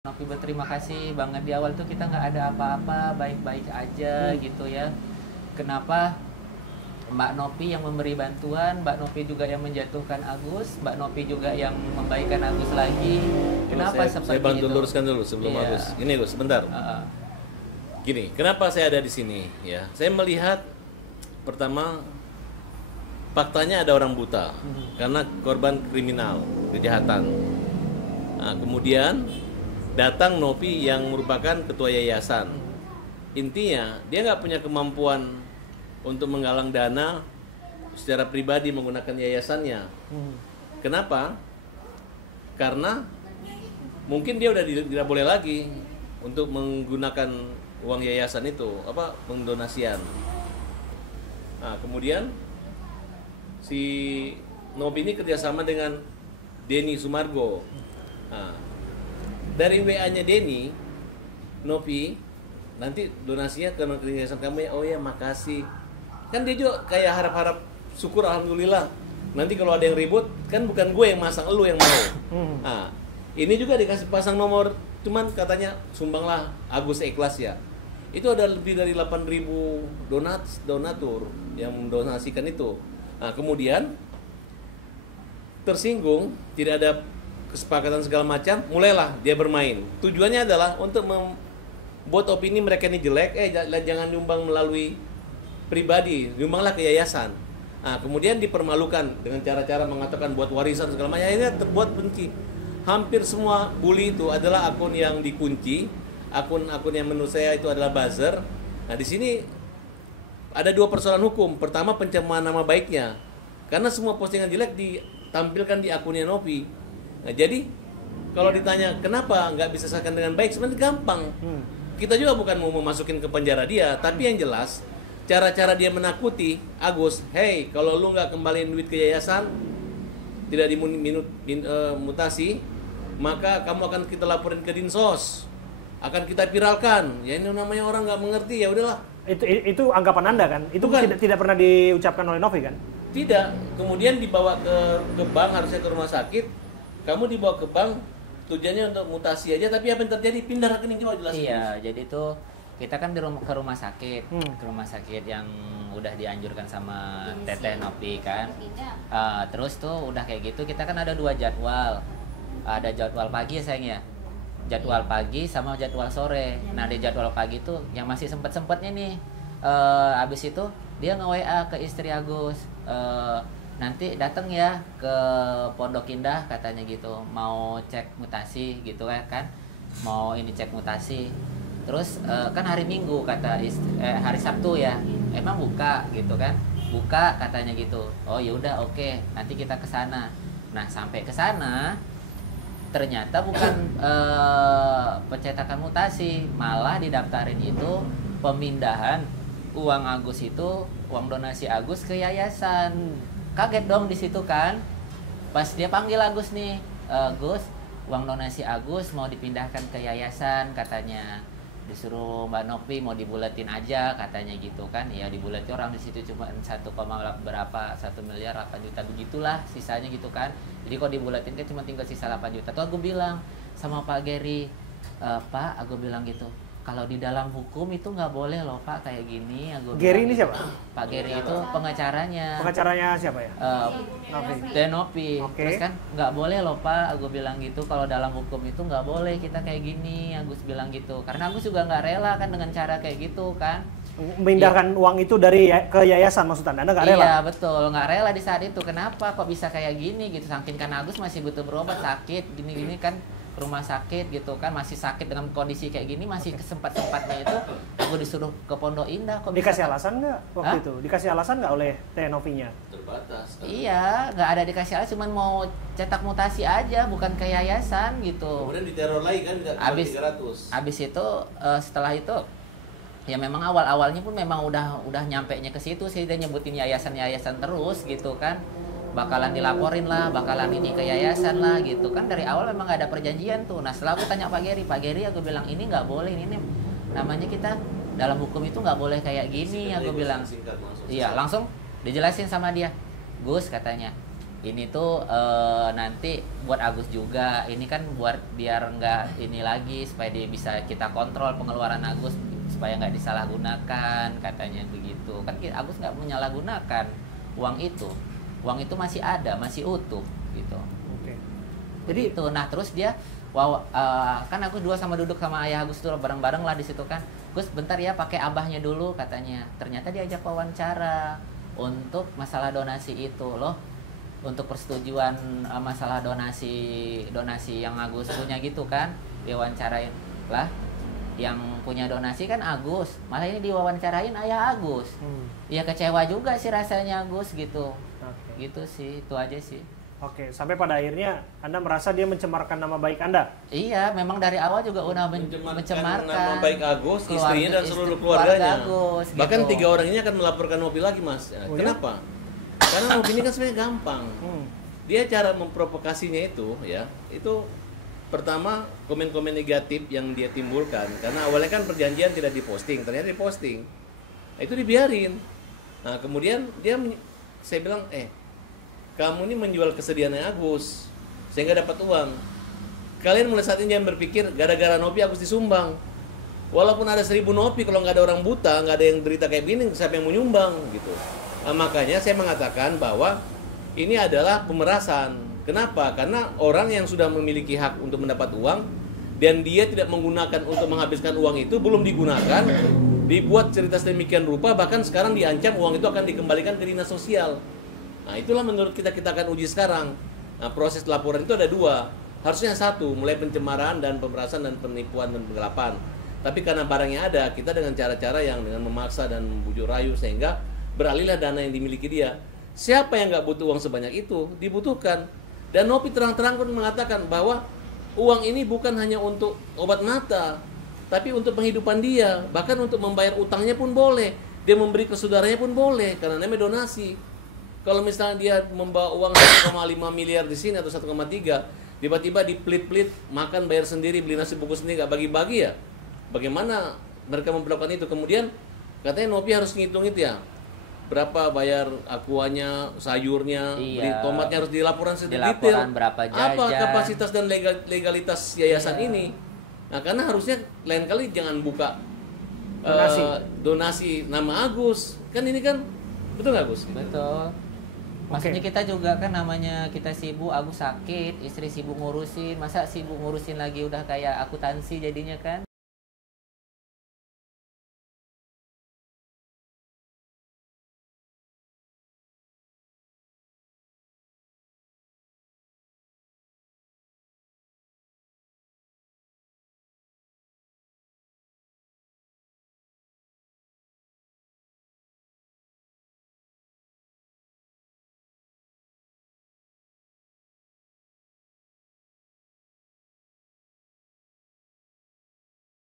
Novi berterima kasih banget di awal tuh kita nggak ada apa-apa, baik-baik aja gitu ya. Kenapa Mbak Novi yang memberi bantuan, Mbak Novi juga yang menjatuhkan Agus, Mbak Novi juga yang membaikkan Agus lagi. Kenapa Saya seperti bantu itu? luruskan dulu sebelum Iya. Agus. Gini Gus, sebentar. Gini, kenapa saya ada di sini? Ya, saya melihat pertama faktanya ada orang buta karena korban kriminal kejahatan. Nah, kemudian datang Novi yang merupakan ketua yayasan. Intinya dia nggak punya kemampuan untuk menggalang dana secara pribadi menggunakan yayasannya. Kenapa? Karena mungkin dia udah tidak boleh lagi untuk menggunakan uang yayasan itu, pengdonasian. Nah, kemudian si Novi ini kerjasama dengan Denny Sumargo. Nah, dari WA-nya Denny, Novi, nanti donasinya ke yayasan kamu ya. Oh ya, makasih. Kan dia juga kayak harap-harap, syukur alhamdulillah. Nanti kalau ada yang ribut, kan bukan gue yang masang, lu yang mau. Nah, ini juga dikasih pasang nomor, cuman katanya sumbanglah Agus ikhlas ya. Itu ada lebih dari 8.000 donatur yang mendonasikan itu. Nah, kemudian tersinggung, tidak ada kesepakatan segala macam, mulailah dia bermain. Tujuannya adalah untuk membuat opini mereka ini jelek, jangan nyumbang melalui pribadi, nyumbanglah ke yayasan. Nah, kemudian dipermalukan dengan cara-cara mengatakan buat warisan segala macam, akhirnya terbuat benci. Hampir semua bully itu adalah akun yang dikunci, akun-akun yang menurut saya itu adalah buzzer. Nah, di sini ada dua persoalan hukum. Pertama, pencemaran nama baiknya, karena semua postingan jelek ditampilkan di akunnya Novi. Nah, jadi kalau ditanya kenapa nggak bisa selesaikan dengan baik, sebenarnya gampang. Kita juga bukan mau memasukin ke penjara dia, tapi yang jelas cara-cara dia menakuti Agus, hey, kalau lu nggak kembaliin duit ke yayasan, tidak dimutasi, maka kamu akan kita laporin ke Dinsos, akan kita viralkan. Ya ini namanya orang nggak mengerti, ya udahlah. Itu anggapan Anda kan? Itu Bukan. tidak pernah diucapkan oleh Novi kan? Tidak, kemudian dibawa ke bank, harusnya ke rumah sakit. Kamu dibawa ke bank tujuannya untuk mutasi aja, tapi apa yang terjadi? Pindah rekening, coba jelasin. Iya, jadi tuh kita kan ke rumah sakit, ke rumah sakit yang udah dianjurkan sama Teteh Novi kan. Terus tuh udah kayak gitu, kita kan ada 2 jadwal. Ada jadwal pagi ya sayang ya, jadwal pagi sama jadwal sore. Nah di jadwal pagi tuh yang masih sempet-sempetnya nih, abis itu dia nge-WA ke istri Agus, nanti datang ya ke Pondok Indah katanya gitu, mau cek mutasi gitu kan, mau ini cek mutasi. Terus kan hari Minggu kata hari Sabtu ya, emang buka gitu kan, buka katanya gitu. Oh ya udah oke, nanti kita ke sana. Nah sampai ke sana ternyata bukan pencetakan mutasi, malah didaftarin itu pemindahan uang Agus itu, uang donasi Agus ke yayasan. Kaget dong di situ kan, pas dia panggil Agus nih, Gus, uang donasi Agus mau dipindahkan ke yayasan katanya. Disuruh Mbak Novi mau dibulatin aja katanya gitu kan. Ya dibulatin, orang di situ cuma 1, berapa 1 miliar 8 juta begitulah sisanya gitu kan. Jadi kalau dibulatin kan cuma tinggal sisa 8 juta. Tuh aku bilang sama Pak Geri, Pak, aku bilang gitu, kalau di dalam hukum itu nggak boleh loh Pak kayak gini. Geri ini siapa? Pak Geri itu pengacaranya. Pengacaranya siapa ya? Novi. Novi. Oke. Terus kan nggak boleh loh Pak, aku bilang gitu, kalau dalam hukum itu nggak boleh kita kayak gini, Agus bilang gitu. Karena Agus juga nggak rela kan dengan cara kayak gitu kan. Memindahkan uang itu dari ke yayasan, maksud Anda nggak rela? Iya betul, nggak rela di saat itu. Kenapa kok bisa kayak gini gitu? Saking kan Agus masih butuh berobat, sakit gini-gini kan, ke rumah sakit gitu kan, masih sakit dengan kondisi kayak gini, masih kesempat-sempatnya itu aku disuruh ke Pondok Indah. Kok Dikasih bisa alasan nggak waktu itu? Dikasih alasan nggak oleh Teh Novinya? Terbatas. Iya, nggak ada dikasih alasan, cuman mau cetak mutasi aja, bukan ke yayasan gitu. Kemudian diteror lagi kan, Abis 300. Abis itu setelah itu ya memang awal-awalnya pun memang udah nyampenya ke situ sih, dia nyebutin yayasan-yayasan terus gitu kan. Bakalan dilaporin lah, bakalan ini ke yayasan lah gitu kan. Dari awal memang gak ada perjanjian tuh. Nah setelah aku tanya Pak Geri aku bilang ini nggak boleh, ini namanya kita dalam hukum itu nggak boleh kayak gini. Aku bilang iya, langsung dijelasin sama dia, Gus katanya, ini tuh nanti buat Agus juga, ini kan buat biar nggak ini lagi, supaya dia bisa kita kontrol pengeluaran Agus supaya nggak disalahgunakan, katanya begitu kan. Agus nggak menyalahgunakan uang itu masih ada, masih utuh gitu. Oke. Jadi itu, nah terus dia kan aku duduk sama ayah Agus tuh bareng-bareng lah di situ kan. Gus bentar ya, pakai abahnya dulu katanya. Ternyata diajak wawancara untuk masalah donasi itu loh, untuk persetujuan masalah donasi yang Agus punya gitu kan. Diwawancarain lah, yang punya donasi kan Agus, malah ini diwawancarain ayah Agus. Ya kecewa juga sih rasanya Agus gitu. Gitu sih, itu aja sih. Oke, sampai pada akhirnya Anda merasa dia mencemarkan nama baik Anda? Iya, memang dari awal juga udah mencemarkan nama baik Agus, istrinya dan seluruh keluarganya. Agus, Bahkan gitu. 3 orang ini akan melaporkan Nopi lagi, Mas. Oh, kenapa? Karena Nopi ini kan sebenarnya gampang. Dia cara memprovokasinya itu ya, itu pertama komen-komen negatif yang dia timbulkan. Karena awalnya kan perjanjian tidak diposting, ternyata diposting. Nah, itu dibiarin. Nah, kemudian saya bilang, kamu ini menjual kesediaannya Agus sehingga dapat uang. Kalian mulai saat ini jangan berpikir gara-gara Nopi Agus disumbang. Walaupun ada 1000 Nopi, kalau nggak ada orang buta, nggak ada yang derita kayak gini, siapa yang mau nyumbang gitu. Nah, makanya saya mengatakan bahwa ini adalah pemerasan. Kenapa? Karena orang yang sudah memiliki hak untuk mendapat uang dan dia tidak menggunakan untuk menghabiskan uang itu, belum digunakan, dibuat cerita sedemikian rupa, bahkan sekarang diancam uang itu akan dikembalikan ke dinas sosial. Nah, itulah menurut kita akan uji sekarang. Nah, proses laporan itu ada 2. Harusnya 1, mulai pencemaran dan pemerasan dan penipuan dan penggelapan. Tapi karena barangnya ada, kita dengan cara-cara yang dengan memaksa dan membujuk rayu sehingga beralihlah dana yang dimiliki dia. Siapa yang nggak butuh uang sebanyak itu? Dibutuhkan. Dan Nopi terang-terang pun mengatakan bahwa uang ini bukan hanya untuk obat mata, tapi untuk penghidupan dia. Bahkan untuk membayar utangnya pun boleh. Dia memberi ke saudaranya pun boleh, karena namanya donasi. Kalau misalnya dia membawa uang 1,5 miliar di sini atau 1,3, tiba-tiba diplit-plit, makan bayar sendiri, beli nasi bungkus sendiri, nggak bagi-bagi ya. Bagaimana mereka memperlakukan itu? Kemudian katanya Nopi harus ngitung itu ya, berapa bayar akuanya, sayurnya, beli tomatnya, harus dilaporan sedetail. Berapa jajan, apa kapasitas dan legalitas yayasan ini. Nah, karena harusnya lain kali jangan buka donasi nama Agus. Kan ini kan, betul nggak Gus? Betul. Maksudnya kita juga kan namanya kita sibuk, Agus sakit, istri sibuk ngurusin, masa sibuk ngurusin lagi udah kayak akuntansi jadinya kan.